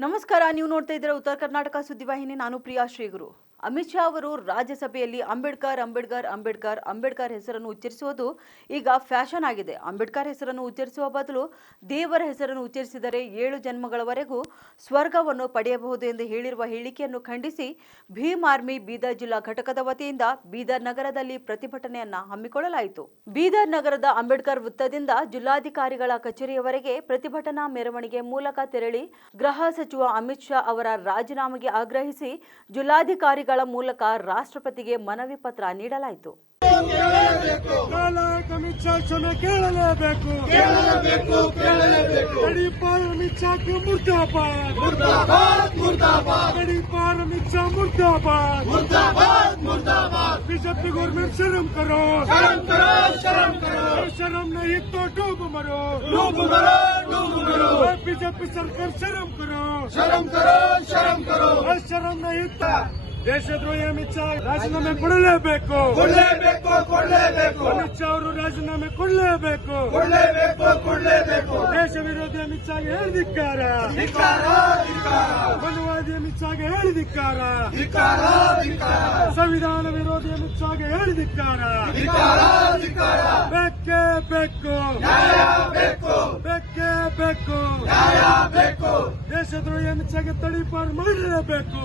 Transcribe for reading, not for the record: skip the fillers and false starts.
ನಮಸ್ಕಾರ. ನೀವು ನೋಡ್ತಾ ಇದ್ದೀರಾ ಉತ್ತರ ಕರ್ನಾಟಕ ಸುದ್ದಿವಾಹಿನಿ. ನಾನು ಪ್ರಿಯಾ ಶ್ರೀಗುರು. ಅಮಿತ್ ಶಾ ಅವರು ರಾಜ್ಯಸಭೆಯಲ್ಲಿ ಅಂಬೇಡ್ಕರ್ ಅಂಬೇಡ್ಕರ್ ಅಂಬೇಡ್ಕರ್ ಅಂಬೇಡ್ಕರ್ ಹೆಸರನ್ನು ಉಚ್ಚರಿಸುವುದು ಈಗ ಫ್ಯಾಷನ್ ಆಗಿದೆ. ಅಂಬೇಡ್ಕರ್ ಹೆಸರನ್ನು ಉಚ್ಚರಿಸುವ ಬದಲು ದೇವರ ಹೆಸರನ್ನು ಉಚ್ಚರಿಸಿದರೆ 7 ಜನ್ಮಗಳವರೆಗೂ ಸ್ವರ್ಗವನ್ನು ಪಡೆಯಬಹುದು ಎಂದು ಹೇಳಿರುವ ಹೇಳಿಕೆಯನ್ನು ಖಂಡಿಸಿ ಭೀಮ್ ಆರ್ಮಿ ಬೀದರ್ ಜಿಲ್ಲಾ ಘಟಕದ ವತಿಯಿಂದ ಬೀದರ್ ನಗರದಲ್ಲಿ ಪ್ರತಿಭಟನೆಯನ್ನ ಹಮ್ಮಿಕೊಳ್ಳಲಾಯಿತು. ಬೀದರ್ ನಗರದ ಅಂಬೇಡ್ಕರ್ ವೃತ್ತದಿಂದ ಜಿಲ್ಲಾಧಿಕಾರಿಗಳ ಕಚೇರಿಯವರೆಗೆ ಪ್ರತಿಭಟನಾ ಮೆರವಣಿಗೆ ಮೂಲಕ ತೆರಳಿ ಗೃಹ ಸಚಿವ ಅಮಿತ್ ಶಾ ಅವರ ರಾಜೀನಾಮೆಗೆ ಆಗ್ರಹಿಸಿ ಜಿಲ್ಲಾಧಿಕಾರಿಗಳ ಮೂಲಕ ರಾಷ್ಟ್ರಪತಿಗೆ ಮನವಿ ಪತ್ರ ನೀಡಲಾಯಿತು. बीजेपी गवर्नमेंट शर्म करो, शर्म करो, शर्म करो, शर्म नहीं तो डूब मरो, डूब मरो, डूब मरो। बीजेपी सरकार शर्म करो, शर्म करो, शर्म करो, शर्म नहीं तो ದೇಶದ್ರೋಹಿ ಅಮಿತ್ ಶಾ ರಾಜೀನಾಮೆ ಕೊಡಲೇಬೇಕು, ಕೊಡಲೇಬೇಕು, ಕೊಡಲೇಬೇಕು. ಅಮಿತ್ ಶಾ ಅವರು ರಾಜೀನಾಮೆ ಕೊಡಲೇಬೇಕು, ಕೊಡಲೇಬೇಕು, ಕೊಡಲೇಬೇಕು. ದೇಶ ವಿರೋಧಿ ಅಮಿತ್ ಶಾಗೆ ಹೇಳಿದಿಕ್ಕಾರ, ಮನುವಾದಿ ಅಮಿತ್ ಶಾಗೆ ಹೇಳಿದಿಕ್ಕಾರ, ಸಂವಿಧಾನ ವಿರೋಧಿ ಅಮಿತ್ ಶಾಗೆ ಹೇಳಿದಿಕ್ಕಾರ. ಬೇಕೇ ಬೇಕು, ಬೇಕೇ ಬೇಕು, ದೇಶದ್ರೋಹಿ ಅಮಿತ್ ಶಾಗೆ ತಡಿಪಾರು ಮಾಡಲೇಬೇಕು.